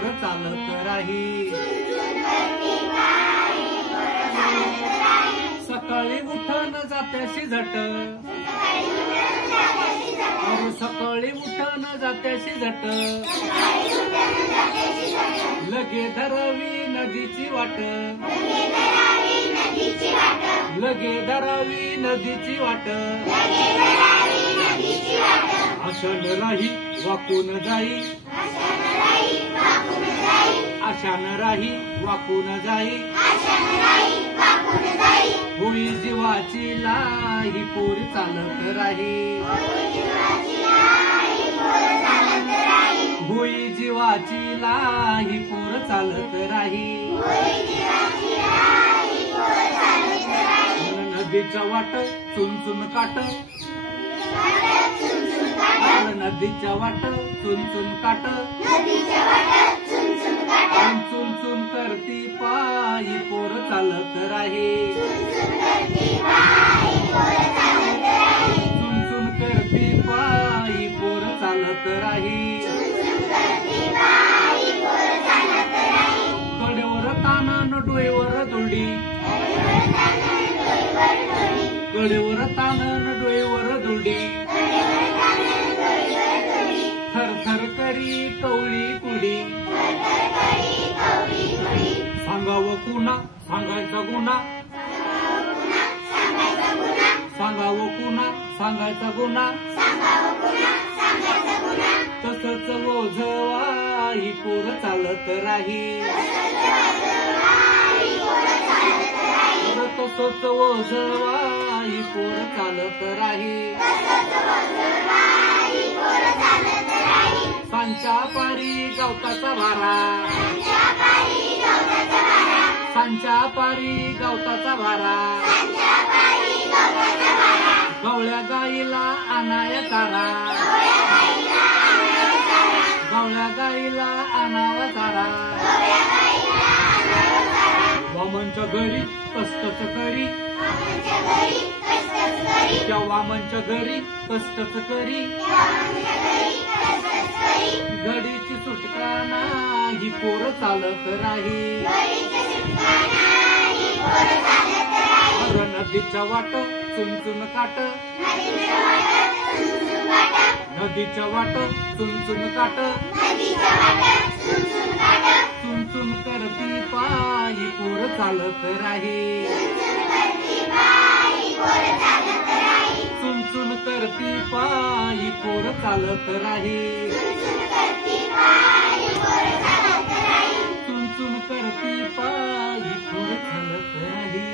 पोर चालत राही। सकाळी उठन जात्याशी झट, सकाळी उठन जात्याशी झट, लगे धरावी नदीची वाट, लगे धरावी नदीची वाट, आशान राही वाकून जाई, आशान राही वाकून जाई, होई जीवाची लाई पोर चालत राही, होई जीवाची लाई पोर चालत राही। नदीच्या वाट चुन काट, नदीच्या वाट चुन काट, चुन करती पायी पोर चालत राही, चुन करती पायी पोर चालत राही। कडेवर तानन डोईवर दोडी, कडेवर तानन डोईवर दोडी, थर थर करी कवळी कुडी, सांगावं कुणा सांगायचा गुन्हा, सांगावं कुणा सांगायचा गुन्हा, तसंच ओझवाई पोर चालत राही, तसंच ओझवाई पोर चालत राही। सांच्या पारी गवताचा भारा, सांच्या पारी गवताचा भारा, गवळ्या गाईला आणाया चारा, गवळ्या गाईला आणावा चारा, वामनच्या घरी कष्टच करी, त्या वामनच्या घरी कष्टच करी, घडीची सुटका नाही पोर चालत राही, नदीच्या वाट चुन काट, नदीच्या वाट चुन काट, चुन करती पायी पोर चालत राही, चुन करती पायी पोर चालत राही, चुन करती पायी पोर चालत राही।